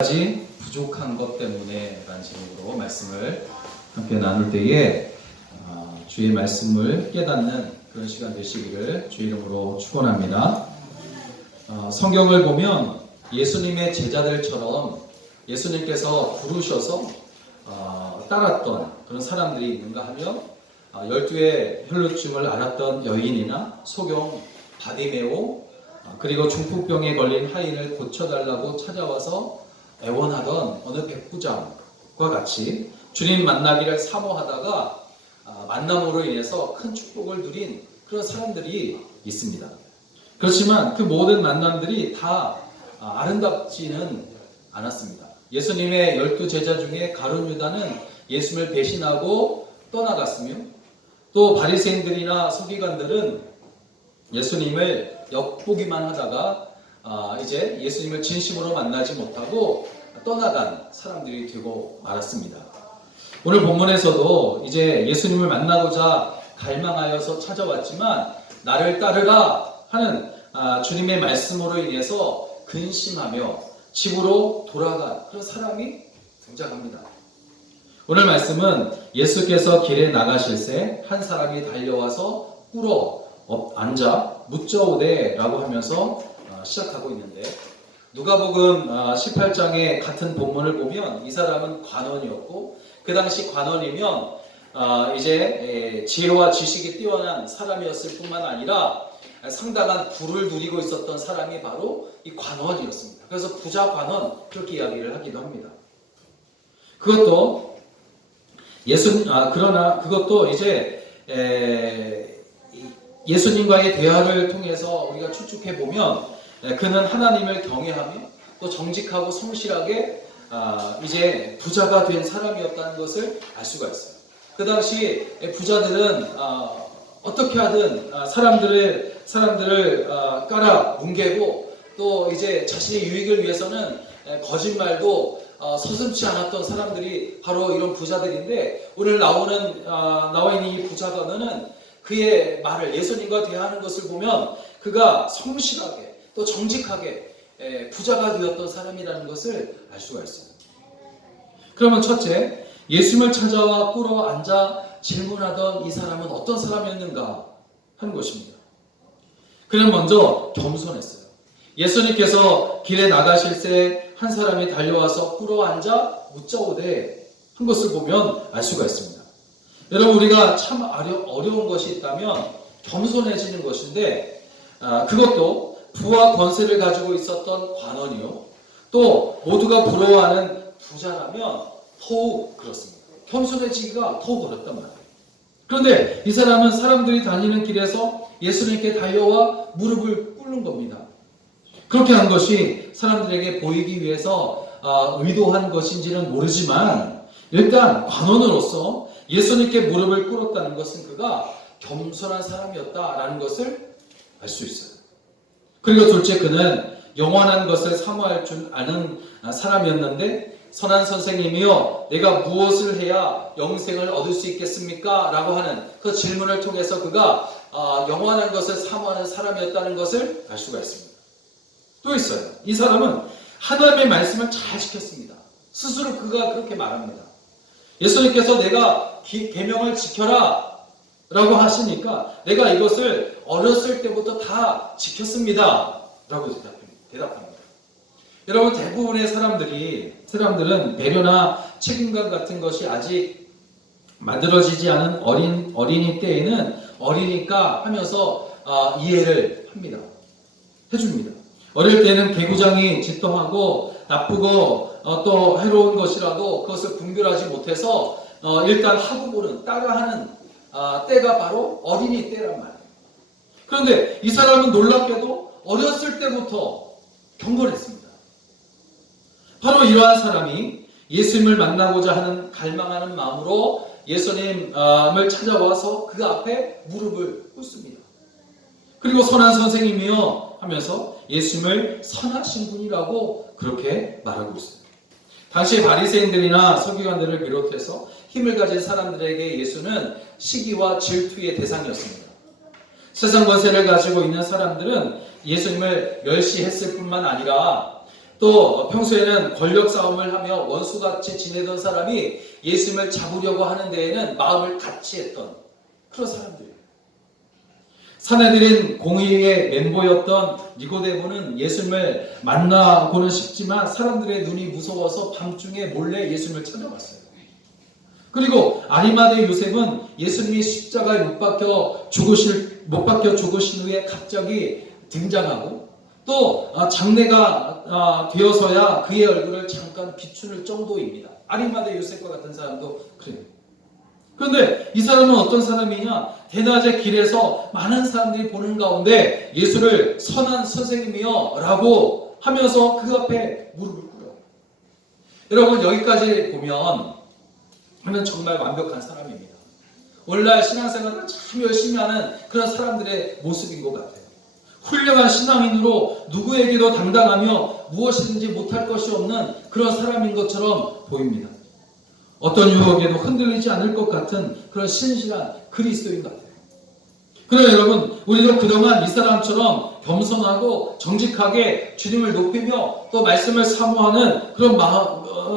가지 부족한 것 때문에 라는 제목으로 말씀을 함께 나눌 때에 주의 말씀을 깨닫는 그런 시간 되시기를 주의 이름으로 축원합니다. 성경을 보면 예수님의 제자들처럼 예수님께서 부르셔서 따랐던 그런 사람들이 있는가 하면 12의 혈루증을 앓았던 여인이나 소경 바디메오, 그리고 중풍병에 걸린 하인을 고쳐달라고 찾아와서 애원하던 어느 백부장과 같이 주님 만나기를 사모하다가 만남으로 인해서 큰 축복을 누린 그런 사람들이 있습니다. 그렇지만 그 모든 만남들이 다 아름답지는 않았습니다. 예수님의 12 제자 중에 가룟 유다는 예수님을 배신하고 떠나갔으며, 또 바리새인들이나 서기관들은 예수님을 엿보기만 하다가 이제 예수님을 진심으로 만나지 못하고 떠나간 사람들이 되고 말았습니다. 오늘 본문에서도 이제 예수님을 만나고자 갈망하여서 찾아왔지만 나를 따르라 하는 주님의 말씀으로 인해서 근심하며 집으로 돌아간 그런 사람이 등장합니다. 오늘 말씀은 예수께서 길에 나가실새 한 사람이 달려와서 꿇어 앉아 묻자오되 라고 하면서 시작하고 있는데, 누가복음 18장의 같은 본문을 보면 이 사람은 관원이었고, 그 당시 관원이면 이제 지혜와 지식이 뛰어난 사람이었을 뿐만 아니라 상당한 부를 누리고 있었던 사람이 바로 이 관원이었습니다. 그래서 부자 관원 그렇게 이야기를 하기도 합니다. 그것도 그러나 그것도 이제 예수님과의 대화를 통해서 우리가 추측해 보면 그는 하나님을 경외하며 또 정직하고 성실하게 이제 부자가 된 사람이었다는 것을 알 수가 있어요. 그 당시 부자들은 어떻게 하든 사람들을 깔아 뭉개고, 또 이제 자신의 유익을 위해서는 거짓말도 서슴지 않았던 사람들이 바로 이런 부자들인데, 오늘 나와 있는 이 부자가는 그의 말을, 예수님과 대화하는 것을 보면 그가 성실하게 또 정직하게 부자가 되었던 사람이라는 것을 알 수가 있어요. 그러면 첫째, 예수님을 찾아와 꿇어 앉아 질문하던 이 사람은 어떤 사람이었는가 하는 것입니다. 그는 먼저 겸손했어요. 예수님께서 길에 나가실새 한 사람이 달려와서 꿇어 앉아 묻자오되 한 것을 보면 알 수가 있습니다. 여러분, 우리가 참 어려운 것이 있다면 겸손해지는 것인데, 그것도 부와 권세를 가지고 있었던 관원이요, 또 모두가 부러워하는 부자라면 더욱 그렇습니다. 겸손해지기가 더욱 어렵단 말이에요. 그런데 이 사람은 사람들이 다니는 길에서 예수님께 달려와 무릎을 꿇는 겁니다. 그렇게 한 것이 사람들에게 보이기 위해서 의도한 것인지는 모르지만, 일단 관원으로서 예수님께 무릎을 꿇었다는 것은 그가 겸손한 사람이었다라는 것을 알 수 있어요. 그리고 둘째, 그는 영원한 것을 사모할 줄 아는 사람이었는데, 선한 선생님이여 내가 무엇을 해야 영생을 얻을 수 있겠습니까? 라고 하는 그 질문을 통해서 그가 영원한 것을 사모하는 사람이었다는 것을 알 수가 있습니다. 또 있어요. 이 사람은 하나님의 말씀을 잘 지켰습니다. 스스로 그가 그렇게 말합니다. 예수님께서 내가 계명을 지켜라 라고 하시니까 내가 이것을 어렸을 때부터 다 지켰습니다 라고 대답합니다. 여러분, 대부분의 사람들은 배려나 책임감 같은 것이 아직 만들어지지 않은 어린이 때에는 어리니까 하면서 이해를 해줍니다. 어릴 때는 개구장이 짓동하고 나쁘고 또 해로운 것이라도 그것을 분별하지 못해서 일단 하고 보는, 따라하는 때가 바로 어린이 때란 말이에요. 그런데 이 사람은 놀랍게도 어렸을 때부터 경건했습니다. 바로 이러한 사람이 예수님을 만나고자 하는 갈망하는 마음으로 예수님을 찾아와서 그 앞에 무릎을 꿇습니다. 그리고 선한 선생님이여 하면서 예수님을 선하신 분이라고 그렇게 말하고 있어요. 당시 바리새인들이나 서기관들을 비롯해서 힘을 가진 사람들에게 예수는 시기와 질투의 대상이었습니다. 세상 권세를 가지고 있는 사람들은 예수님을 멸시했을 뿐만 아니라 또 평소에는 권력 싸움을 하며 원수같이 지내던 사람이 예수님을 잡으려고 하는 데에는 마음을 같이 했던 그런 사람들이에요. 사내들인 공의의 멤버였던 니고데모는 예수님을 만나고는 싶지만 사람들의 눈이 무서워서 밤중에 몰래 예수님을 찾아갔어요. 그리고 아리마대 요셉은 예수님이 십자가에 못 박혀 죽으신 후에 갑자기 등장하고 또 장례가 되어서야 그의 얼굴을 잠깐 비추는 정도입니다. 아리마대 요셉과 같은 사람도 그래요. 그런데 이 사람은 어떤 사람이냐? 대낮에 길에서 많은 사람들이 보는 가운데 예수를 선한 선생님이여 라고 하면서 그 앞에 무릎을 꿇어요. 여러분, 여기까지 보면 하면 정말 완벽한 사람입니다. 오늘날 신앙생활을 참 열심히 하는 그런 사람들의 모습인 것 같아요. 훌륭한 신앙인으로 누구에게도 당당하며 무엇이든지 못할 것이 없는 그런 사람인 것처럼 보입니다. 어떤 유혹에도 흔들리지 않을 것 같은 그런 신실한 그리스도인 같아요. 그러나 여러분, 우리도 그동안 이 사람처럼 겸손하고 정직하게 주님을 높이며 또 말씀을 사모하는 그런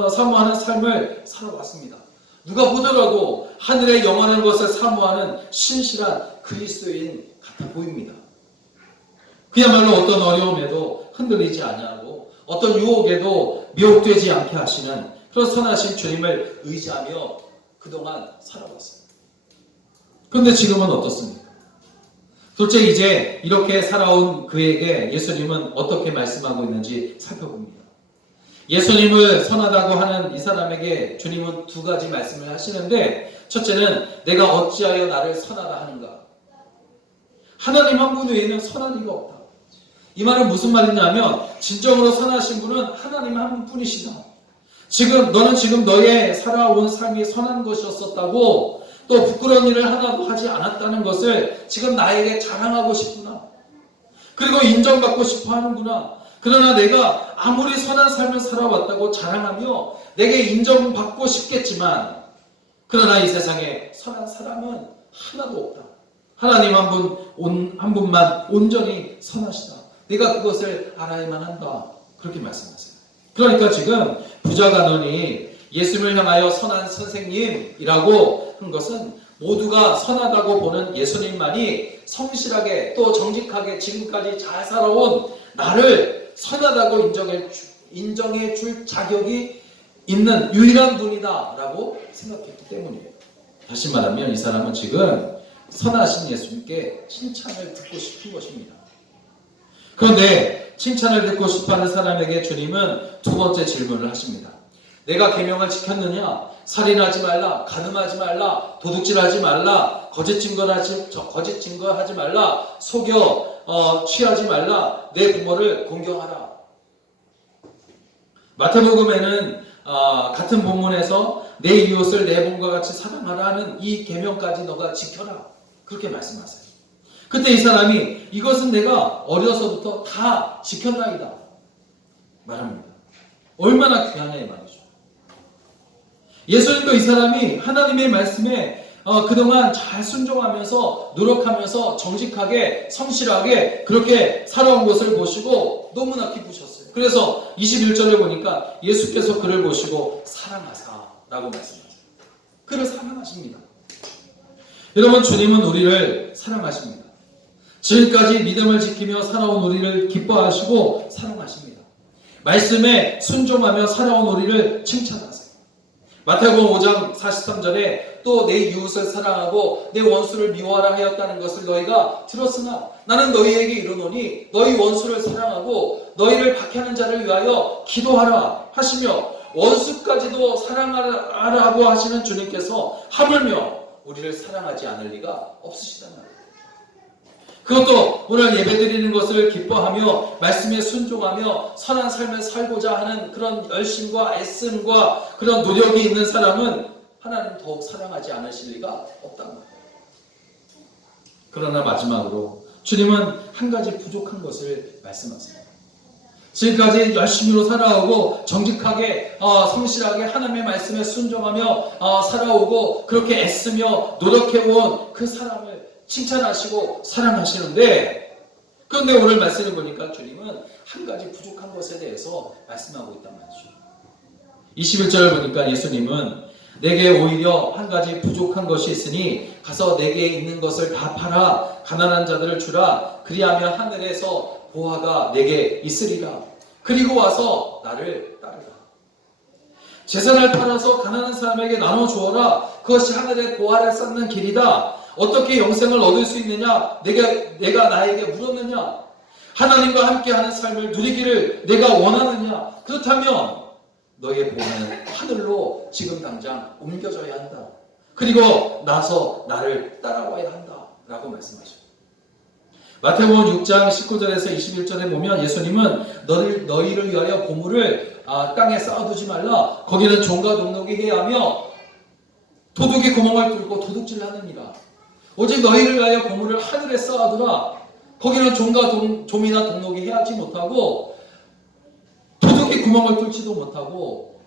사모하는 삶을 살아왔습니다. 누가 보더라도 하늘의 영원한 것을 사모하는 신실한 그리스도인 같아 보입니다. 그야말로 어떤 어려움에도 흔들리지 아니하고 어떤 유혹에도 미혹되지 않게 하시는 그런 선하신 주님을 의지하며 그동안 살아왔습니다. 그런데 지금은 어떻습니까? 도대체 이제 이렇게 살아온 그에게 예수님은 어떻게 말씀하고 있는지 살펴봅니다. 예수님을 선하다고 하는 이 사람에게 주님은 두 가지 말씀을 하시는데, 첫째는 내가 어찌하여 나를 선하다 하는가? 하나님 한 분 외에는 선한 이가 없다. 이 말은 무슨 말이냐면 진정으로 선하신 분은 하나님 한 분이시다. 너는 지금 너의 살아온 삶이 선한 것이었었다고, 또 부끄러운 일을 하나도 하지 않았다는 것을 지금 나에게 자랑하고 싶구나. 그리고 인정받고 싶어 하는구나. 그러나 내가 아무리 선한 삶을 살아왔다고 자랑하며 내게 인정받고 싶겠지만, 그러나 이 세상에 선한 사람은 하나도 없다. 하나님 한 분만 온전히 선하시다. 내가 그것을 알아야만 한다. 그렇게 말씀하세요. 그러니까 지금 부자간원이 예수님을 향하여 선한 선생님이라고 한 것은 모두가 선하다고 보는 예수님만이 성실하게 또 정직하게 지금까지 잘 살아온 나를 선하다고 인정해 줄 자격이 있는 유일한 분이다 라고 생각했기 때문이에요. 다시 말하면 이 사람은 지금 선하신 예수님께 칭찬을 듣고 싶은 것입니다. 그런데 칭찬을 듣고 싶어하는 사람에게 주님은 두 번째 질문을 하십니다. 내가 계명을 지켰느냐? 살인하지 말라, 간음하지 말라, 도둑질하지 말라, 거짓 증거하지 말라, 속여 취하지 말라, 내 부모를 공경하라. 마태복음에는 같은 본문에서 내 이웃을 내 몸과 같이 사랑하라 하는 이 계명까지 너가 지켜라. 그렇게 말씀하세요. 그때 이 사람이 이것은 내가 어려서부터 다 지켰나이다 말합니다. 얼마나 귀하냐 이 말이죠. 예수님도 이 사람이 하나님의 말씀에 그동안 잘 순종하면서 노력하면서 정직하게 성실하게 그렇게 살아온 것을 보시고 너무나 기쁘셨어요. 그래서 21절에 보니까 예수께서 그를 보시고 사랑하사라고 말씀하세요. 그를 사랑하십니다. 여러분, 주님은 우리를 사랑하십니다. 지금까지 믿음을 지키며 살아온 우리를 기뻐하시고 사랑하십니다. 말씀에 순종하며 살아온 우리를 칭찬하세요. 마태복음 5장 43절에 또 내 이웃을 사랑하고 내 원수를 미워하라 하였다는 것을 너희가 들었으나 나는 너희에게 이르노니 너희 원수를 사랑하고 너희를 박해하는 자를 위하여 기도하라 하시며 원수까지도 사랑하라고 하시는 주님께서 하물며 우리를 사랑하지 않을 리가 없으시단 말이에요. 그것도 오늘 예배드리는 것을 기뻐하며 말씀에 순종하며 선한 삶을 살고자 하는 그런 열심과 애씀과 그런 노력이 있는 사람은 하나님 더욱 사랑하지 않으실 리가 없단 말이에요. 그러나 마지막으로 주님은 한 가지 부족한 것을 말씀하세요. 지금까지 열심히로 살아오고 정직하게 성실하게 하나님의 말씀에 순종하며 살아오고 그렇게 애쓰며 노력해온 그 사람을 칭찬하시고 사랑하시는데 그런데 오늘 말씀을 보니까 주님은 한 가지 부족한 것에 대해서 말씀하고 있단 말이죠. 21절을 보니까 예수님은 내게 오히려 한 가지 부족한 것이 있으니 가서 내게 있는 것을 다 팔아 가난한 자들을 주라. 그리하면 하늘에서 보화가 내게 있으리라. 그리고 와서 나를 따르라. 재산을 팔아서 가난한 사람에게 나눠 주어라. 그것이 하늘의 보화를 쌓는 길이다. 어떻게 영생을 얻을 수 있느냐? 내가 나에게 물었느냐? 하나님과 함께하는 삶을 누리기를 내가 원하느냐? 그렇다면 너의 보화는 하늘로 지금 당장 옮겨져야 한다. 그리고 나서 나를 따라와야 한다. 라고 말씀하십니다. 마태복음 6장 19절에서 21절에 보면 예수님은 너희를 위하여 보물을 땅에 쌓아두지 말라. 거기는 종과 동록이 해야 하며 도둑이 구멍을 뚫고 도둑질을 하느니라. 오직 너희를 위하여 보물을 하늘에 쌓아두라. 거기는 종과 좀이나 동록이 해하지 못하고 도둑이 구멍을 뚫지도 못하고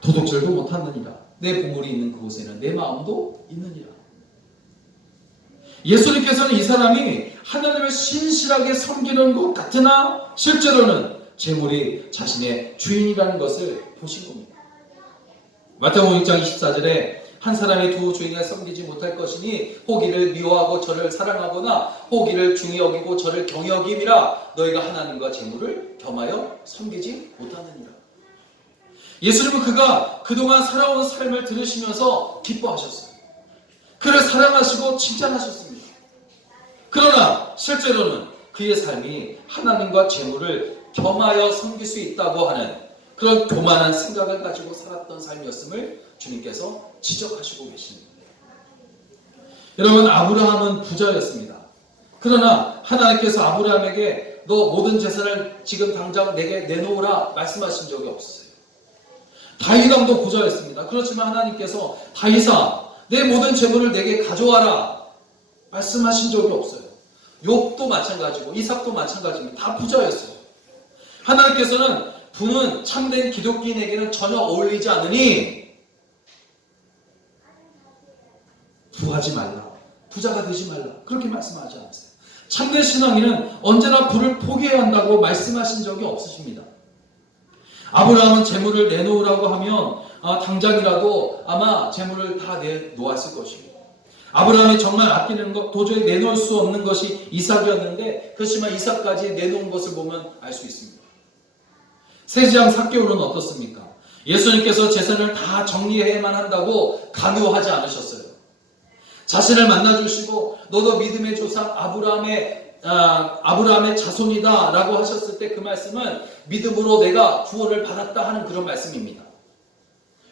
도둑질도 못하느니라. 내 보물이 있는 그곳에는 내 마음도 있느니라. 예수님께서는 이 사람이 하나님을 신실하게 섬기는 것 같으나 실제로는 재물이 자신의 주인이라는 것을 보신 겁니다. 마태복음 6장 24절에 한 사람이 두 주인을 섬기지 못할 것이니 혹이를 미워하고 저를 사랑하거나 혹이를 중히 여기고 저를 경히 여김이라. 너희가 하나님과 재물을 겸하여 섬기지 못하느니라. 예수님은 그가 그동안 살아온 삶을 들으시면서 기뻐하셨어요. 그를 사랑하시고 칭찬하셨습니다. 그러나 실제로는 그의 삶이 하나님과 재물을 겸하여 섬길 수 있다고 하는 그런 교만한 생각을 가지고 살았던 삶이었음을 주님께서 지적하시고 계십니다. 여러분, 아브라함은 부자였습니다. 그러나 하나님께서 아브라함에게 너 모든 재산을 지금 당장 내게 내놓으라 말씀하신 적이 없었어요. 다윗 왕도 부자였습니다. 그렇지만 하나님께서 다윗아 내 모든 재물을 내게 가져와라 말씀하신 적이 없어요. 욥도 마찬가지고 이삭도 마찬가지입니다. 다 부자였어요. 하나님께서는 부는 참된 기독교인에게는 전혀 어울리지 않으니 부하지 말라, 부자가 되지 말라 그렇게 말씀하지 않았어요. 참된 신앙인은 언제나 부를 포기해야 한다고 말씀하신 적이 없으십니다. 아브라함은 재물을 내놓으라고 하면 당장이라도 아마 재물을 다 내놓았을 것이고, 아브라함이 정말 아끼는 것, 도저히 내놓을 수 없는 것이 이삭이었는데 그렇지만 이삭까지 내놓은 것을 보면 알 수 있습니다. 세지양 삭개오는 어떻습니까? 예수님께서 재산을 다 정리해야만 한다고 강요하지 않으셨어요. 자신을 만나주시고 너도 믿음의 조상 아브라함의 자손이다 라고 하셨을 때 그 말씀은 믿음으로 내가 구원을 받았다 하는 그런 말씀입니다.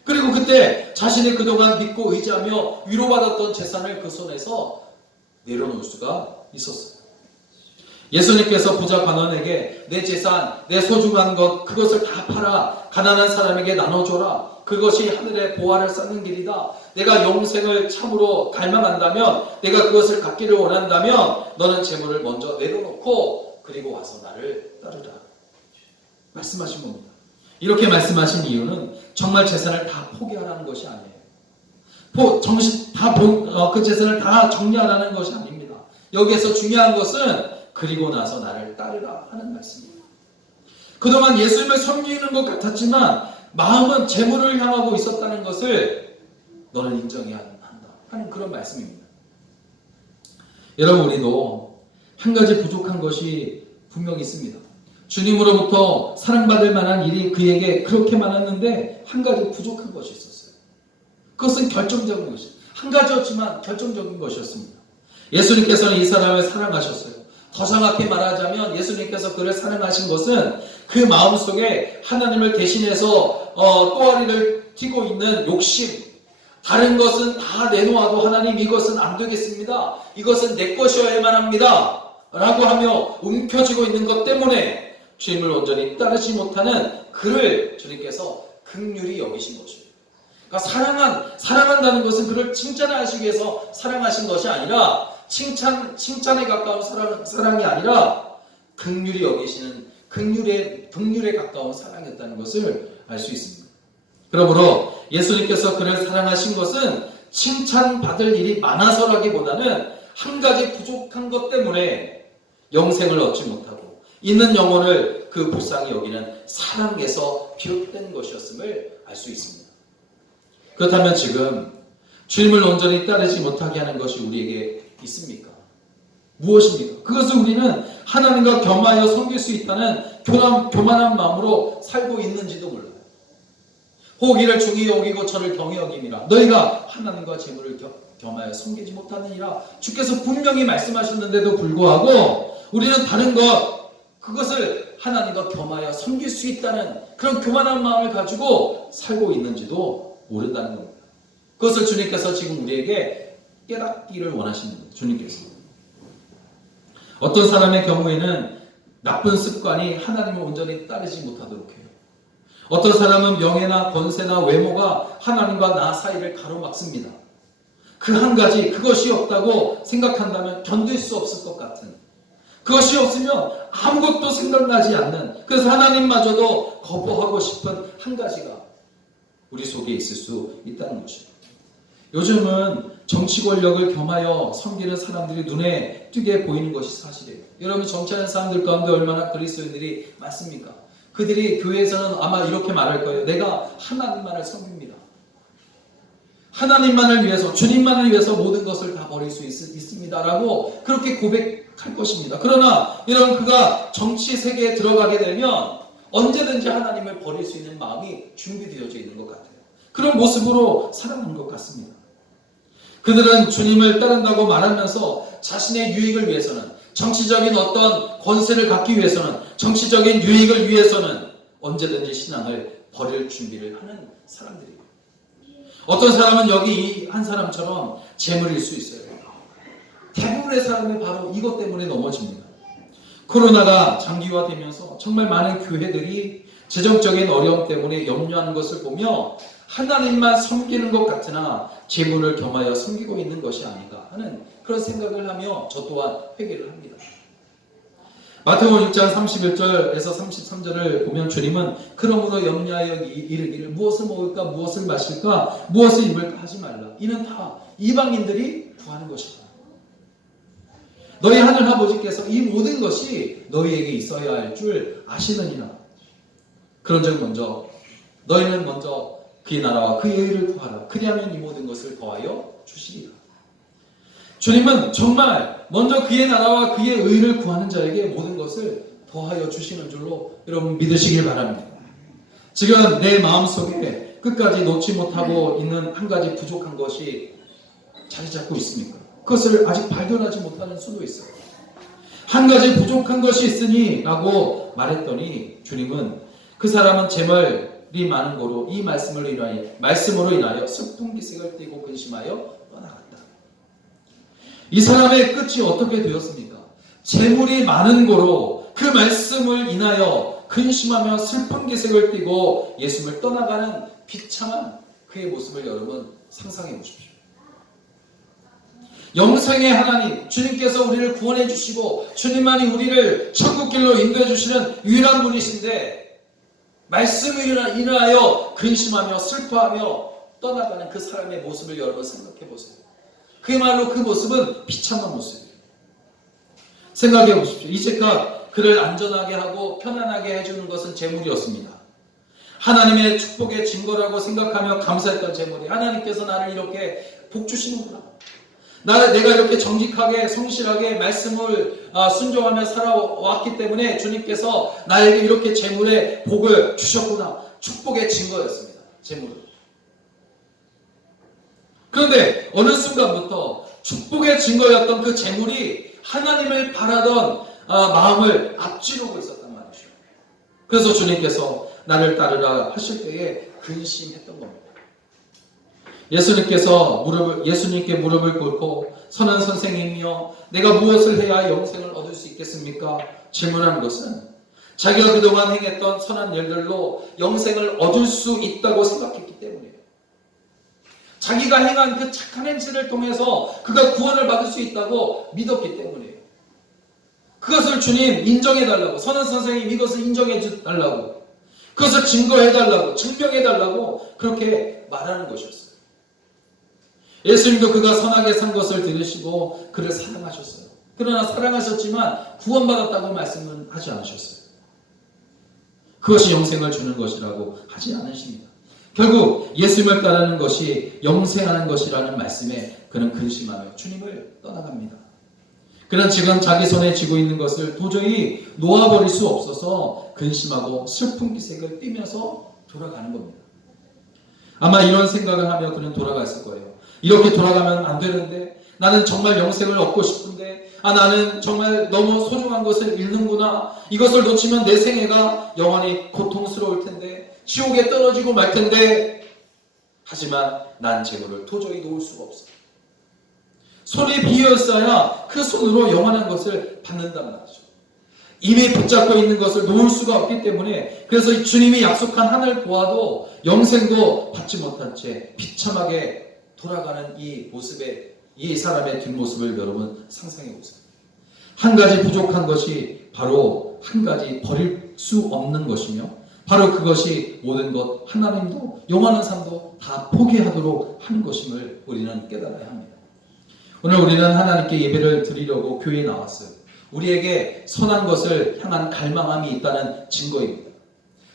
그리고 그때 자신이 그동안 믿고 의지하며 위로받았던 재산을 그 손에서 내려놓을 수가 있었어요. 예수님께서 부자 관원에게 내 재산, 내 소중한 것 그것을 다 팔아 가난한 사람에게 나눠줘라. 그것이 하늘의 보화를 쌓는 길이다. 내가 영생을 참으로 갈망한다면, 내가 그것을 갖기를 원한다면 너는 재물을 먼저 내려놓고 그리고 와서 나를 따르라 말씀하신 겁니다. 이렇게 말씀하신 이유는 정말 재산을 다 포기하라는 것이 아니에요. 그 재산을 다 정리하라는 것이 아닙니다. 여기에서 중요한 것은 그리고 나서 나를 따르라 하는 말씀입니다. 그동안 예수님을 섬기는 것 같았지만 마음은 재물을 향하고 있었다는 것을 너는 인정해야 한다 하는 그런 말씀입니다. 여러분, 우리도 한 가지 부족한 것이 분명히 있습니다. 주님으로부터 사랑받을 만한 일이 그에게 그렇게 많았는데 한 가지 부족한 것이 있었어요. 그것은 결정적인 것이에요. 한 가지였지만 결정적인 것이었습니다. 예수님께서는 이 사람을 사랑하셨어요. 더 정확히 말하자면 예수님께서 그를 사랑하신 것은 그 마음속에 하나님을 대신해서 또아리를 튀고 있는 욕심, 다른 것은 다 내놓아도 하나님 이것은 안 되겠습니다. 이것은 내 것이어야만 합니다. 라고 하며 움켜쥐고 있는 것 때문에 주님을 온전히 따르지 못하는 그를 주님께서 긍휼히 여기신 것입니다. 그러니까 사랑한다는 것은 그를 칭찬하시기 위해서 사랑하신 것이 아니라 칭찬에 가까운 사랑이 아니라 긍휼히 여기시는 긍휼에 가까운 사랑이었다는 것을 알 수 있습니다. 그러므로 예수님께서 그를 사랑하신 것은 칭찬받을 일이 많아서라기보다는 한 가지 부족한 것 때문에 영생을 얻지 못하고 있는 영혼을 그 불쌍히 여기는 사랑에서 비롯된 것이었음을 알 수 있습니다. 그렇다면 지금 주님을 온전히 따르지 못하게 하는 것이 우리에게 있습니까? 무엇입니까? 그것을 우리는 하나님과 겸하여 섬길 수 있다는 교만한 마음으로 살고 있는지도 몰라요. 혹 이를 중히 여기고 저를 경히 여김이라 너희가 하나님과 재물을 겸하여 섬기지 못하느니라. 주께서 분명히 말씀하셨는데도 불구하고 우리는 다른 그것을 하나님과 겸하여 섬길 수 있다는 그런 교만한 마음을 가지고 살고 있는지도 모른다는 겁니다. 그것을 주님께서 지금 우리에게 깨닫기를 원하시는 거예요. 주님께서. 어떤 사람의 경우에는 나쁜 습관이 하나님을 온전히 따르지 못하도록 해요. 어떤 사람은 명예나 권세나 외모가 하나님과 나 사이를 가로막습니다. 그 한 가지, 그것이 없다고 생각한다면 견딜 수 없을 것 같은, 그것이 없으면 아무것도 생각나지 않는, 그래서 하나님마저도 거부하고 싶은 한 가지가 우리 속에 있을 수 있다는 것이죠. 요즘은 정치 권력을 겸하여 섬기는 사람들이 눈에 띄게 보이는 것이 사실이에요. 여러분, 정치하는 사람들 가운데 얼마나 그리스도인들이 많습니까? 그들이 교회에서는 아마 이렇게 말할 거예요. 내가 하나님만을 섬깁니다. 하나님만을 위해서, 주님만을 위해서 모든 것을 다 버릴 수 있습니다. 라고 그렇게 고백할 것입니다. 그러나 여러분, 그가 정치 세계에 들어가게 되면 언제든지 하나님을 버릴 수 있는 마음이 준비되어져 있는 것 같아요. 그런 모습으로 살아가는 것 같습니다. 그들은 주님을 따른다고 말하면서 자신의 유익을 위해서는, 정치적인 어떤 권세를 갖기 위해서는, 정치적인 유익을 위해서는 언제든지 신앙을 버릴 준비를 하는 사람들이에요. 어떤 사람은 여기 이 한 사람처럼 재물일 수 있어요. 대부분의 사람이 바로 이것 때문에 넘어집니다. 코로나가 장기화되면서 정말 많은 교회들이 재정적인 어려움 때문에 염려하는 것을 보며 하나님만 섬기는 것 같으나 재물을 겸하여 섬기고 있는 것이 아닌가 하는 그런 생각을 하며 저 또한 회개를 합니다. 마태복음 6장 31절에서 33절을 보면 주님은 그러므로 염려하여 이르기를 무엇을 먹을까 무엇을 마실까 무엇을 입을까 하지 말라. 이는 다 이방인들이 구하는 것이다. 너희 하늘 아버지께서 이 모든 것이 너희에게 있어야 할 줄 아시느니라. 그런즉 먼저 너희는 먼저 그의 나라와 그의 의를 구하라. 그리하면 이 모든 것을 더하여 주시리라. 주님은 정말 먼저 그의 나라와 그의 의를 구하는 자에게 모든 것을 더하여 주시는 줄로 여러분 믿으시길 바랍니다. 지금 내 마음속에 끝까지 놓지 못하고 있는 한 가지 부족한 것이 자리 잡고 있습니까? 그것을 아직 발견하지 못하는 수도 있어요. 한 가지 부족한 것이 있으니 라고 말했더니 주님은 그 사람은 재물이 많은 고로 이 말씀으로 인하여 슬픈 기색을 띠고 근심하여 떠나갔다. 이 사람의 끝이 어떻게 되었습니까? 재물이 많은 고로 그 말씀을 인하여 근심하며 슬픈 기색을 띠고 예수님을 떠나가는 비참한 그의 모습을 여러분 상상해 보십시오. 영생의 하나님, 주님께서 우리를 구원해 주시고 주님만이 우리를 천국길로 인도해 주시는 유일한 분이신데 말씀을 인하여 근심하며 슬퍼하며 떠나가는 그 사람의 모습을 여러분 생각해 보세요. 그야말로 그 모습은 비참한 모습이에요. 생각해 보십시오. 이제껏 그를 안전하게 하고 편안하게 해주는 것은 재물이었습니다. 하나님의 축복의 증거라고 생각하며 감사했던 재물이 하나님께서 나를 이렇게 복 주시는구나. 내가 이렇게 정직하게 성실하게 말씀을 순종하며 살아왔기 때문에 주님께서 나에게 이렇게 재물의 복을 주셨구나. 축복의 증거였습니다. 재물은. 그런데 어느 순간부터 축복의 증거였던 그 재물이 하나님을 바라던 마음을 앞지르고 있었단 말이죠. 그래서 주님께서 나를 따르라 하실 때에 근심했던 겁니다. 예수님께 무릎을 꿇고 선한 선생님이여 내가 무엇을 해야 영생을 얻을 수 있겠습니까? 질문한 것은 자기가 그동안 행했던 선한 일들로 영생을 얻을 수 있다고 생각했기 때문이에요. 자기가 행한 그 착한 행실을 통해서 그가 구원을 받을 수 있다고 믿었기 때문이에요. 그것을 주님 인정해달라고, 선한 선생님 이것을 인정해달라고, 그것을 증거해달라고, 증명해달라고 그렇게 말하는 것이었어요. 예수님도 그가 선하게 산 것을 들으시고 그를 사랑하셨어요. 그러나 사랑하셨지만 구원받았다고 말씀은 하지 않으셨어요. 그것이 영생을 주는 것이라고 하지 않으십니다. 결국 예수님을 따르는 것이 영생하는 것이라는 말씀에 그는 근심하며 주님을 떠나갑니다. 그는 지금 자기 손에 쥐고 있는 것을 도저히 놓아버릴 수 없어서 근심하고 슬픈 기색을 띠면서 돌아가는 겁니다. 아마 이런 생각을 하며 그는 돌아갔을 거예요. 이렇게 돌아가면 안 되는데, 나는 정말 영생을 얻고 싶은데, 나는 정말 너무 소중한 것을 잃는구나. 이것을 놓치면 내 생애가 영원히 고통스러울 텐데, 지옥에 떨어지고 말 텐데, 하지만 난 재물을 도저히 놓을 수가 없어. 손이 비어있어야 그 손으로 영원한 것을 받는단 말이죠. 이미 붙잡고 있는 것을 놓을 수가 없기 때문에, 그래서 주님이 약속한 하늘 보아도 영생도 받지 못한 채 비참하게 돌아가는 이 모습에, 이 사람의 뒷모습을 여러분 상상해 보세요. 한 가지 부족한 것이 바로 한 가지 버릴 수 없는 것이며, 바로 그것이 모든 것, 하나님도 영원한 삶도 다 포기하도록 하는 것임을 우리는 깨달아야 합니다. 오늘 우리는 하나님께 예배를 드리려고 교회에 나왔어요. 우리에게 선한 것을 향한 갈망함이 있다는 증거입니다.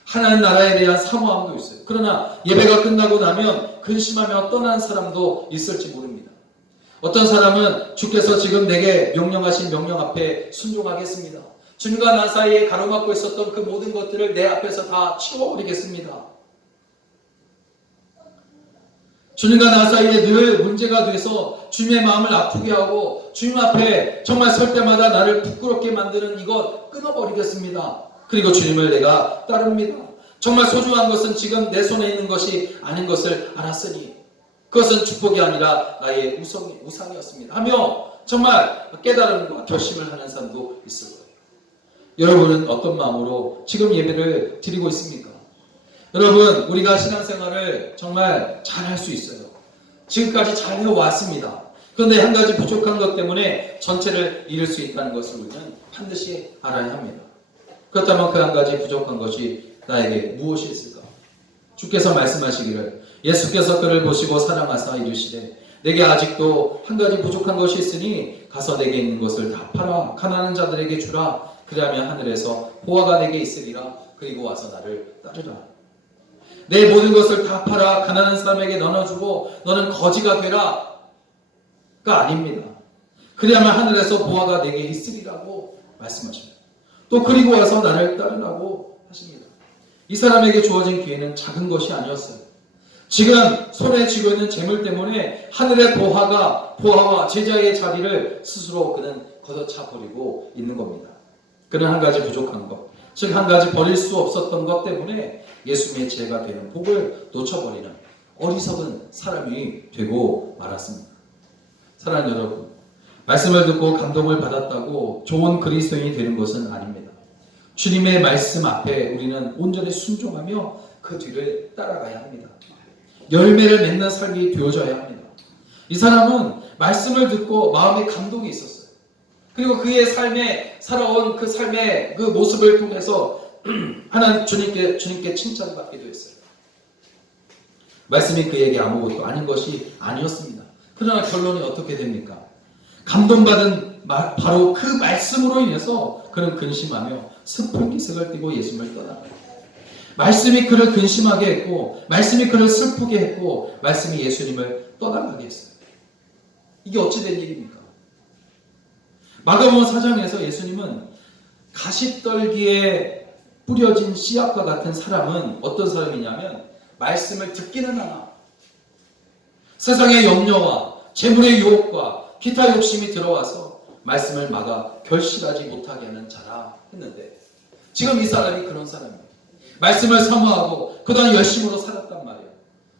하나님 나라에 대한 사모함도 있어요. 그러나 예배가 끝나고 나면 근심하며 떠난 사람도 있을지 모릅니다. 어떤 사람은 주께서 지금 내게 명령하신 명령 앞에 순종하겠습니다. 주님과 나 사이에 가로막고 있었던 그 모든 것들을 내 앞에서 다 치워버리겠습니다. 주님과 나 사이에 늘 문제가 돼서 주님의 마음을 아프게 하고 주님 앞에 정말 설 때마다 나를 부끄럽게 만드는 이것 끊어버리겠습니다. 그리고 주님을 내가 따릅니다. 정말 소중한 것은 지금 내 손에 있는 것이 아닌 것을 알았으니 그것은 축복이 아니라 나의 우상이었습니다 하며 정말 깨달음과 결심을 하는 사람도 있을 거예요. 여러분은 어떤 마음으로 지금 예배를 드리고 있습니까? 여러분, 우리가 신앙생활을 정말 잘 할 수 있어요. 지금까지 잘 해왔습니다. 그런데 한 가지 부족한 것 때문에 전체를 잃을 수 있다는 것을 우리는 반드시 알아야 합니다. 그렇다면 그 한 가지 부족한 것이 나에게 무엇이 있을까? 주께서 말씀하시기를, 예수께서 그를 보시고 사랑하사 이르시되 내게 아직도 한 가지 부족한 것이 있으니 가서 내게 있는 것을 다 팔아 가난한 자들에게 주라. 그리하면 하늘에서 보화가 내게 있으리라. 그리고 와서 나를 따르라. 내 모든 것을 다 팔아 가난한 사람에게 나눠주고 너는 거지가 되라가 아닙니다. 그리하면 하늘에서 보화가 내게 있으리라고 말씀하십니다. 또 그리고 와서 나를 따르라고 하십니다. 이 사람에게 주어진 기회는 작은 것이 아니었어요. 지금 손에 쥐고 있는 재물 때문에 하늘의 보화와 제자의 자리를 스스로 그는 걷어차 버리고 있는 겁니다. 그는 한 가지 부족한 것, 즉 한 가지 버릴 수 없었던 것 때문에 예수님의 제가 되는 복을 놓쳐버리는 어리석은 사람이 되고 말았습니다. 사랑하는 여러분, 말씀을 듣고 감동을 받았다고 좋은 그리스도인이 되는 것은 아닙니다. 주님의 말씀 앞에 우리는 온전히 순종하며 그 뒤를 따라가야 합니다. 열매를 맺는 삶이 되어져야 합니다. 이 사람은 말씀을 듣고 마음에 감동이 있었어요. 그리고 그의 삶에 살아온 그 삶의 그 모습을 통해서 하나님 주님께 칭찬받기도 했어요. 말씀이 그에게 아무것도 아닌 것이 아니었습니다. 그러나 결론이 어떻게 됩니까? 감동받은 바로 그 말씀으로 인해서 그는 근심하며 슬픈 기색을 띠고 예수님을 떠나가요. 말씀이 그를 근심하게 했고, 말씀이 그를 슬프게 했고, 말씀이 예수님을 떠나가게 했어요. 이게 어찌 된 일입니까? 마가복음 4장에서 예수님은 가시떨기에 뿌려진 씨앗과 같은 사람은 어떤 사람이냐면, 말씀을 듣기는 하나 세상의 염려와 재물의 유혹과 기타 욕심이 들어와서 말씀을 막아 결실하지 못하게 하는 자라 했는데, 지금 이 사람이 그런 사람이에요. 말씀을 사모하고 그동안 열심으로 살았단 말이에요.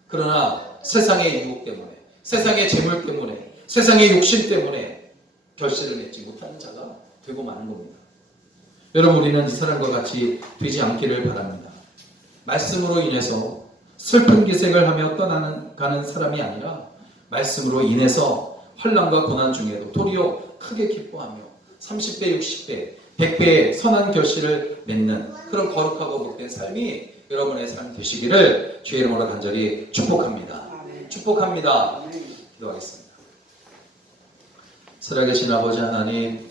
그러나 세상의 유혹 때문에, 세상의 재물 때문에, 세상의 욕심 때문에 결실을 맺지 못하는 자가 되고 마는 겁니다. 여러분, 우리는 이 사람과 같이 되지 않기를 바랍니다. 말씀으로 인해서 슬픈 기색을 하며 떠나가는 사람이 아니라 말씀으로 인해서 환난과 고난 중에도 도리어 크게 기뻐하며 30배, 60배, 100배의 선한 결실을 맺는 그런 거룩하고 복된 삶이 여러분의 삶 되시기를 주의 이름으로 간절히 축복합니다. 축복합니다. 기도하겠습니다. 살아계신 아버지 하나님,